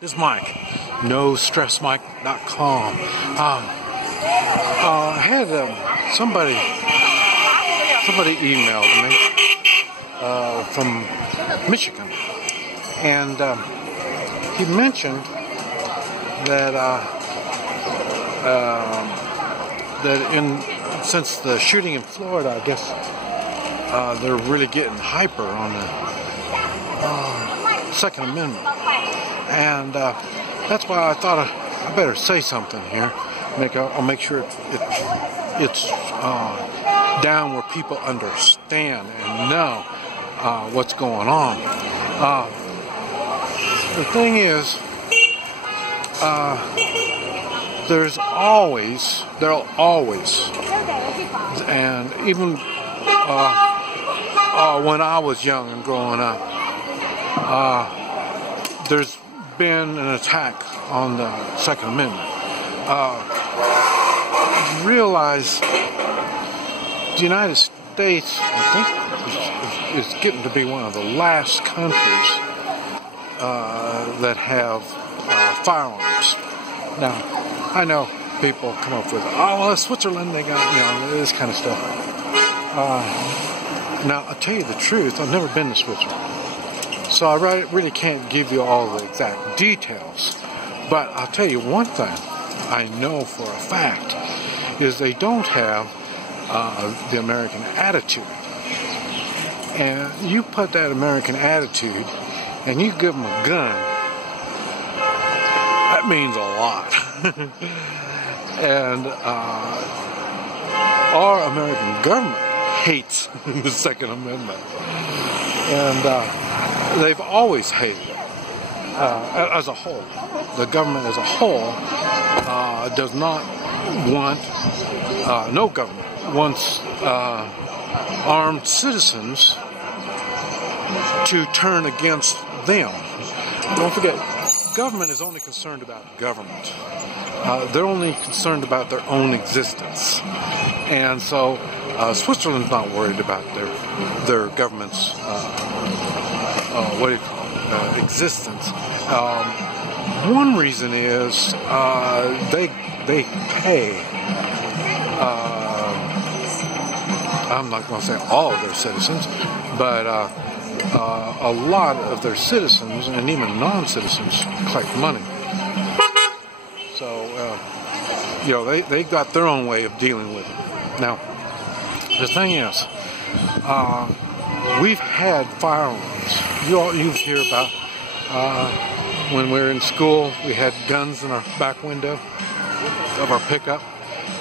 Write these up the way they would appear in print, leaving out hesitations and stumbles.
This is Mike, NoStressMike.com. I had somebody emailed me from Michigan, and he mentioned that since the shooting in Florida, I guess they're really getting hyper on the Second Amendment. And that's why I thought I better say something here. I'll make sure it's down where people understand and know what's going on. The thing is, there'll always, and even when I was young and growing up, there's been an attack on the Second Amendment. Realize the United States, I think, is getting to be one of the last countries that have firearms. Now, I know people come up with, well, Switzerland, they got, this kind of stuff. Now, I'll tell you the truth, I've never been to Switzerland. So I really can't give you all the exact details. But I'll tell you one thing I know for a fact is they don't have the American attitude. And you put that American attitude and you give them a gun, that means a lot. And our American government hates the Second Amendment. And they've always hated it as a whole. The government as a whole does not want, no government wants armed citizens to turn against them. Don't forget, government is only concerned about government. They're only concerned about their own existence. And so Switzerland's not worried about their government's existence. One reason is they pay. I'm not going to say all of their citizens, but a lot of their citizens and even non-citizens collect money. So they got their own way of dealing with it. Now, the thing is, we've had firearms. You hear about when we were in school, we had guns in our back window of our pickup.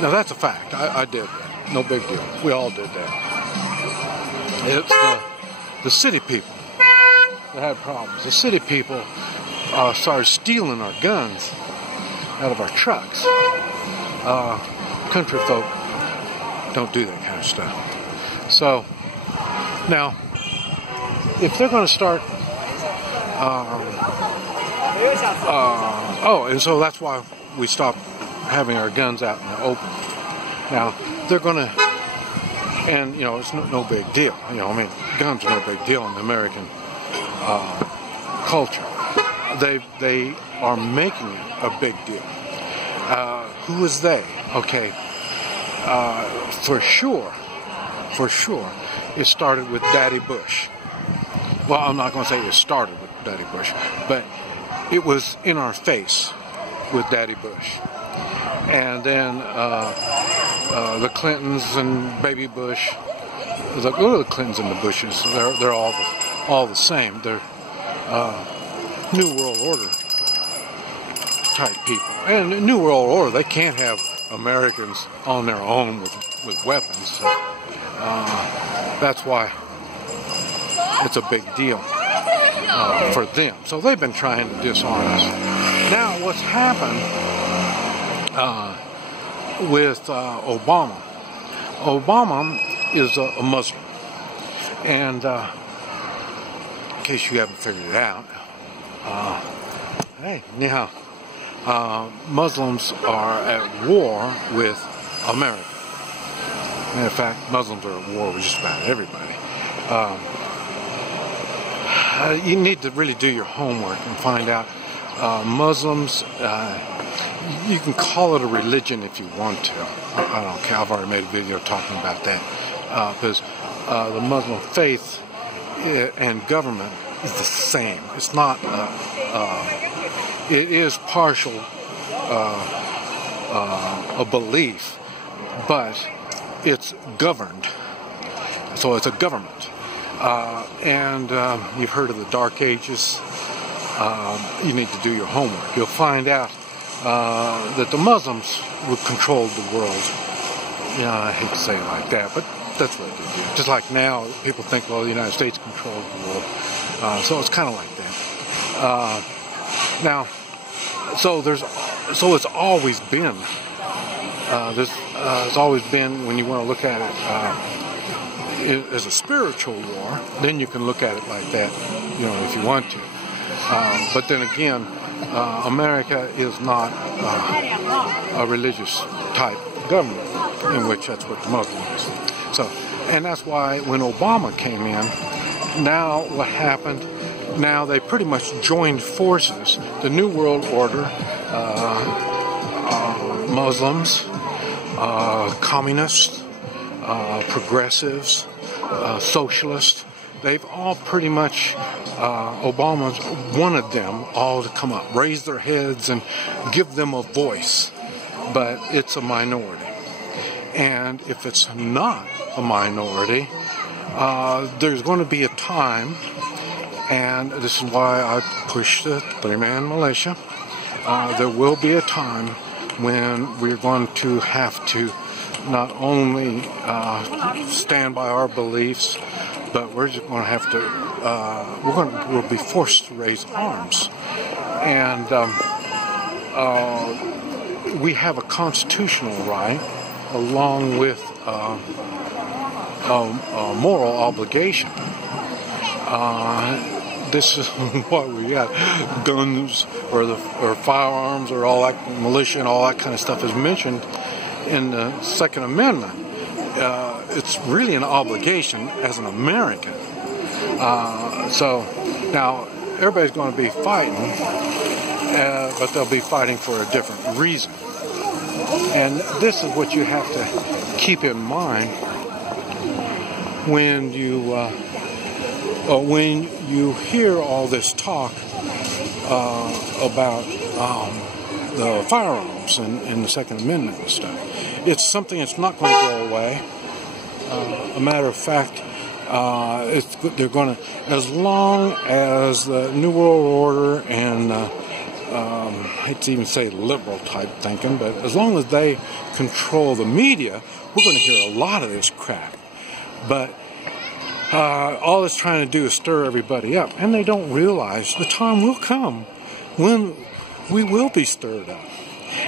Now that's a fact. I did that. No big deal. We all did that. It's the city people that had problems. The city people started stealing our guns out of our trucks. Country folk don't do that kind of stuff. So now, if they're going to start, and so that's why we stopped having our guns out in the open. Now, they're going to, and it's no big deal. Guns are no big deal in the American culture. They are making it a big deal. Who is they? Okay, for sure, it started with Daddy Bush. Well, I'm not going to say it started with Daddy Bush, but it was in our face with Daddy Bush. And then the Clintons and Baby Bush. The Clintons and the Bushes, they're all the same. They're New World Order type people. And the New World Order, they can't have Americans on their own with weapons. So, that's why it's a big deal for them. So they've been trying to disarm us. Now, what's happened with Obama? Obama is a Muslim. And in case you haven't figured it out, Muslims are at war with America. Matter of fact, Muslims are at war with just about everybody. You need to really do your homework and find out Muslims, you can call it a religion if you want to. I don't care. I've already made a video talking about that. Because the Muslim faith and government is the same. It's not, it is partial a belief, but it's governed. So it's a government. And you've heard of the Dark Ages. You need to do your homework. You'll find out that the Muslims would control the world. I hate to say it like that, but that's what they do. Just like now, people think, well, the United States controls the world. So it's kind of like that. So it's always been. There's always been, when you want to look at it as a spiritual war, then you can look at it like that, if you want to. But then again, America is not a religious type government, in which that's what the Muslim is. So, and that's why when Obama came in, now what happened, now they pretty much joined forces. The New World Order, Muslims, communists, progressives, socialists, they've all pretty much, Obama wanted them all to come up, raise their heads and give them a voice, but it's a minority. And if it's not a minority, there's going to be a time, and this is why I push the three-man militia, there will be a time when we're going to have to not only stand by our beliefs, but we're just going to have to, we'll be forced to raise arms. And we have a constitutional right, along with a moral obligation. This is what we got. Guns or firearms or all that, militia and all that kind of stuff is mentioned in the Second Amendment. It's really an obligation as an American. So now everybody's going to be fighting, but they'll be fighting for a different reason. And this is what you have to keep in mind when you hear all this talk about the firearms and the Second Amendment and stuff. It's something that's not going to go away. A matter of fact, they're going to, as long as the New World Order and I hate to even say liberal type thinking, but as long as they control the media, we're going to hear a lot of this crap. But all it's trying to do is stir everybody up, and they don't realize the time will come when we will be stirred up.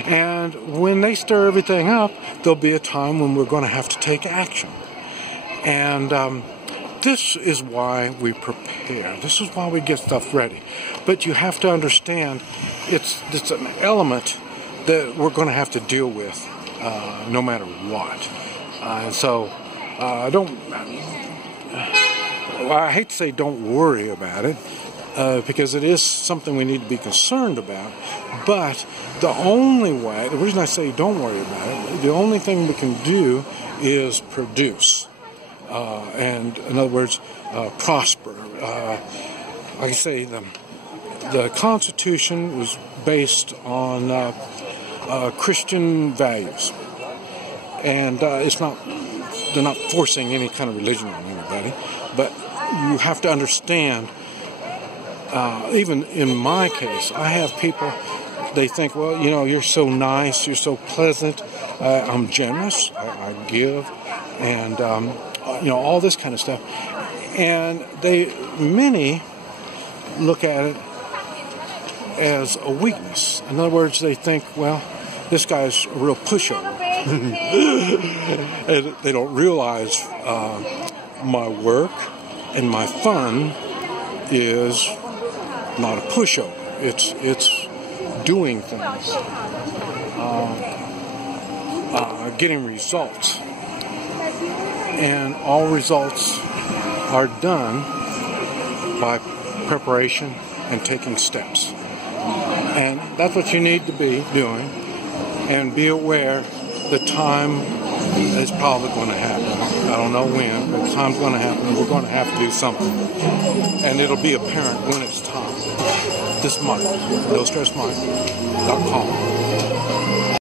And when they stir everything up, there'll be a time when we're going to have to take action. And this is why we prepare. This is why we get stuff ready. But you have to understand, it's an element that we're going to have to deal with no matter what. And so, I hate to say don't worry about it, because it is something we need to be concerned about. But the only way, the reason I say don't worry about it, the only thing we can do is produce. And in other words, prosper. Like I say, the Constitution was based on Christian values, and they're not forcing any kind of religion on anybody. But you have to understand, even in my case, I have people, they think, well, you're so nice, you're so pleasant, I'm generous, I give, and all this kind of stuff. And many look at it as a weakness. In other words, they think, well, this guy's a real pushover. And they don't realize my work and my fun is not a pushover. It's doing things, getting results. And all results are done by preparation and taking steps. And that's what you need to be doing. And be aware the time is probably going to happen. I don't know when, but the time's going to happen. We're going to have to do something. And it'll be apparent when it's time. This month, NoStressMike.com.